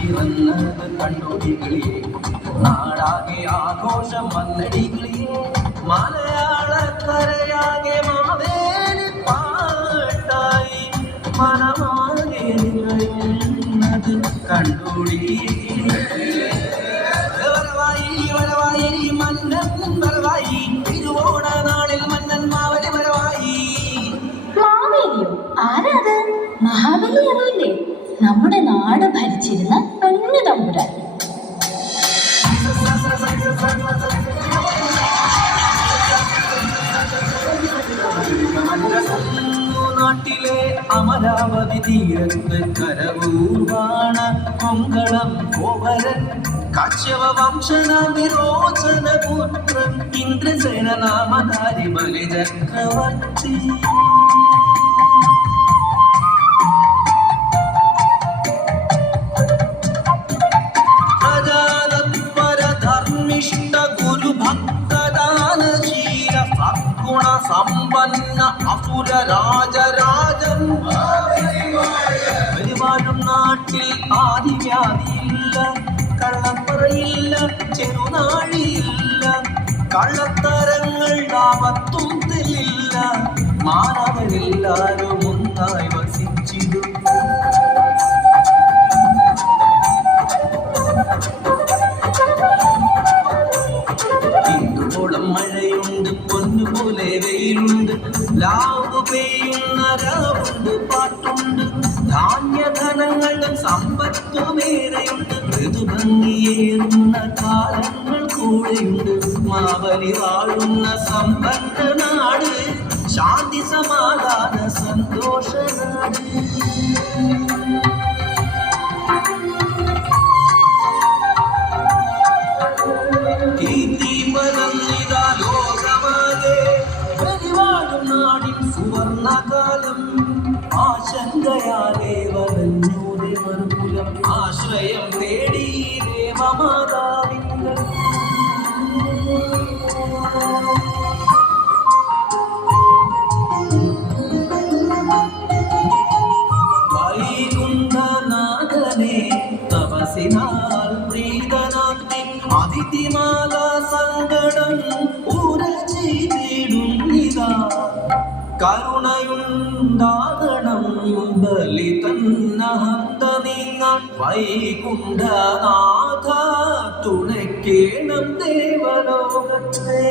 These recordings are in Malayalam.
പിറന്നത് കണ്ണുടികളിയെ നാടാകെ ആഘോഷം വന്നടികളിയെ മലയാളക്കരയാകെ മാവേലി പാട്ടായി മനമാകെ നിറയുന്നത് കണ്ണുടികളിയെ വരവായി മന്നൻ വരവായി തിരുവോണ നാളിൽ മന്നൻ മാവലി വരവായി. മാവേലിയോ? ആരാത്? മഹാബലി അറിയില്ലേ? നമ്മുടെ നാട് ഭരിച്ചിരുന്ന പൊന്നു തമ്പുരാൻ. നാട്ടിലെ അമരാവതി തീരത്ത് കരവൂർവാണ കൊങ്കളം കോവരൻ കാശ്യപ വംശനാമിരോചന പുത്രൻ ഇന്ദ്രസേന നാമധാരി ബലി ചക്രവർത്തി. പ്രജാതത്പരധർമ്മിഷ്ഠ ഗുരുഭക്തദാനശീല സദ്ഗുണ സമ്പന്ന അസുര രാജരാജൻ പരിവാഴും നാട്ടിൽ ആദിവ്യാധിയില്ല, കള്ളപ്പറയില്ല, ചെറുനാഴിയില്ല, കള്ളത്തരങ്ങൾ ആപത്തും തെല്ലില്ല, മാനവരെല്ലാരും ഒന്നായി വസിച്ചിടും. ഇന്ദുവോളം മഴയുണ്ട്, പൊന്നുപോലെ വെയിലുണ്ട്, ലാവ് പെയ്യുന്ന രാവുണ്ട്, പാട്ടുണ്ട്, ധാന്യധനങ്ങളും സമ്പത്തുമേറെയുണ്ട്, ഋതുഭംഗിയേറുന്ന കാലങ്ങൾ കൂടെയുണ്ട്, മാവലി വാഴുന്ന സമ്പന്ന നാട്, ശാന്തി സമാധാന സന്തോഷ നാട്. നാടിൻ സുവർണകാലം ആശങ്കയാലേ വരഞ്ഞു ദേവർകുലം, ആശ്രയം തേടി ദേവമാതാവിങ്കൽ. വൈകുണ്ഠനാഥനെ തപസിനാൽ പ്രീതനാക്കി അതിഥിമാല സങ്കടം ഉരചെയ്തിടുന്നിതാ. കരുണയുണ്ടാകണം ബലി തന്നഹന്ത നീങ്ങാൻ വൈകുണ്ഠനാഥ തുണയ്ക്കേണം ദേവലോകത്തെ.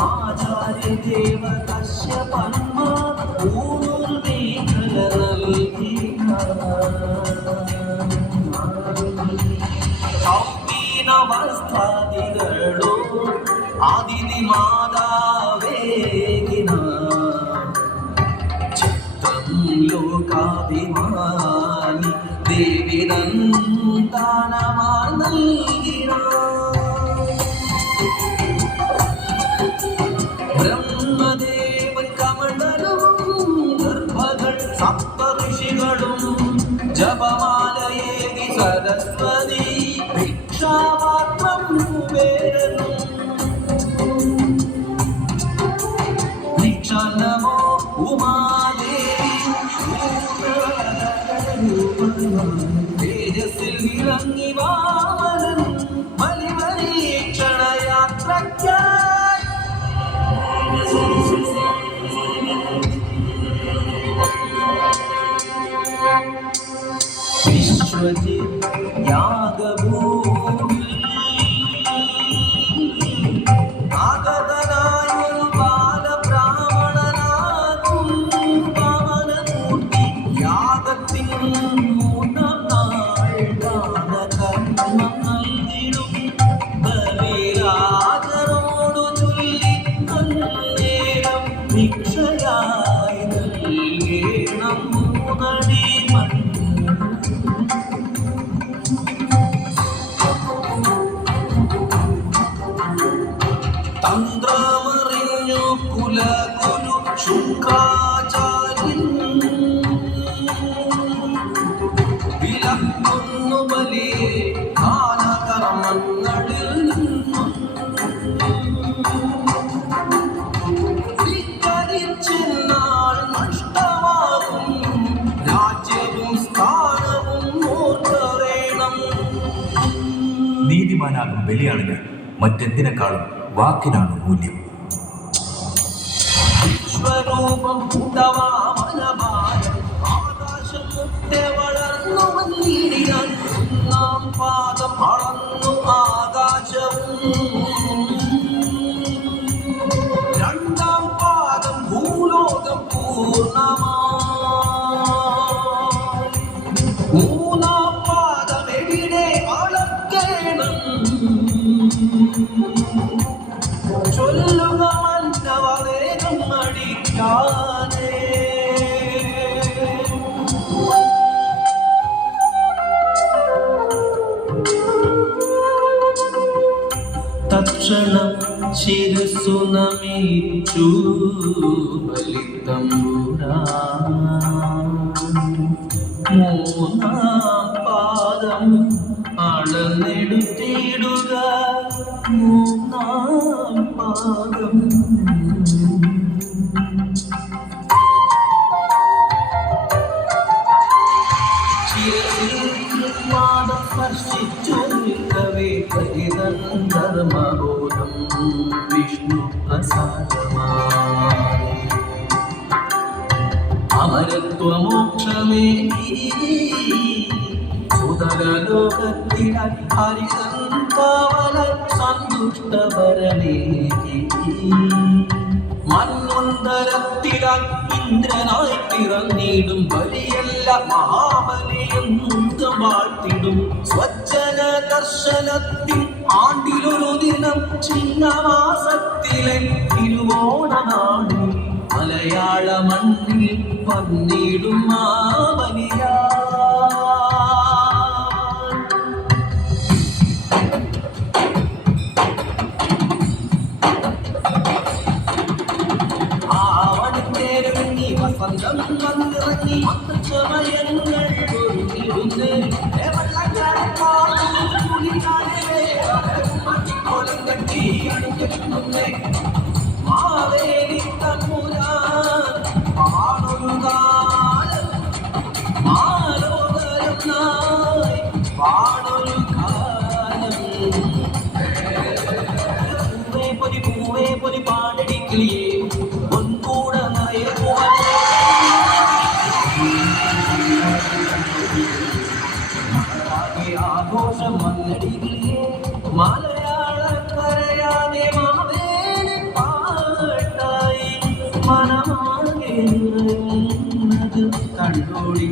ആചാര്യ ദേവ കശ്യപന്മാർ ഊണൂർ മേഖല നൽകിന വസ്ത്രാദികളോ അതിഥി മാതാവേകിന ചിത്തം ലോകാഭിമാനി ദേവി നന്ദനമായി നൽകിന. ബ്രഹ്മദേവൻ കമണ്ഡലവും ഗർഭകൾ സപ്തഋഷികളും ജപമാലയേകി സരസ്വതി ഭിക്ഷാപാത്രം കുബേരനും. ഭിക്ഷാന്നമോ ഉമാദേവി തേജസ്സിൽ വിളങ്ങി വാമനൻ ബലിപരീക്ഷണയാത്രയ്ക്കായി. വിശ്വജിത് യാഗഭൂമി ആഗതനായൊരു ബാലബ്രാഹ്മണനാകും പവനമൂർത്തി യാഗത്തിൻ മൂന്നാം നാൾ ദാനകർമ്മം നൽകിടും ബലിരാജനോടു ചൊല്ലി അന്നേരം ഭിക്ഷയായി നൽകേണം മൂന്നടി മണ്ണ്. നീതിമാനാകും ബലിയാണിന് മറ്റെന്തിനേക്കാളും വാക്കിനാണ് മൂല്യം. വിശ്വരൂപം ആകാശം മുട്ടെ വളർന്നു വന്നിടിയാൻ ഒന്നാം പാദം അളന്നു ആകാശവും രണ്ടാം പാദം ഭൂലോകം പൂർണ്ണമായി മൂന്നാം പാദം എവിടെ അളക്കേണം ചൊല്ലുക മന്നവവേഗം അടിക്കാനേ. തക്ഷണം ശിരസ്സു നമിച്ചു ബലിതമ്പുരാൻ മൂന്നാം പാദം അളന്നെടുത്തിടുക മൂന്നാം പാദം. പാദം സ്പർശിച്ചു നിൽക്കവേ ധർമ്മബോധം വിഷ്ണു പ്രസാദമായി അമരത്വമോക്ഷമേ സുതരലോകത്തിലായി ഹരിതൻ കാവല സന്തുഷ്ടവരനേകി മന്വന്തരത്തിലായി ഇന്ദ്രനായി പിറന്നിടും ബലിയല്ല മഹാബലിയെന്നും വാഴ്ത്തിടും സ്വച്ഛന ദർശനത്തിൽ ആണ്ടിലൊരു ദിനം ചിങ്ങമാസത്തിലെ തിരുവോണനാളിൽ മലയാള മണ്ണിൽ വന്നിടും ആ ബലിയാ. വസന്തം വന്നിറങ്ങി സമയങ്ങൾ ഒരുങ്ങിടുന്നേ കട്ടി അണിഞ്ഞിരുന്നേ മാവേലി തമ്പുരാൻ പാടൊരു കാലം മാലോകരം നായി പാടൊരു കാലം പൂവേ പൊലി പാടടി കിളിയേ പൊൻകൂട ആഘോഷം വന്നടികിളിയേ മലയാളക്കരയാകെ മാവേലി പാട്ടായി മനമാകെ കണ്ടോടി.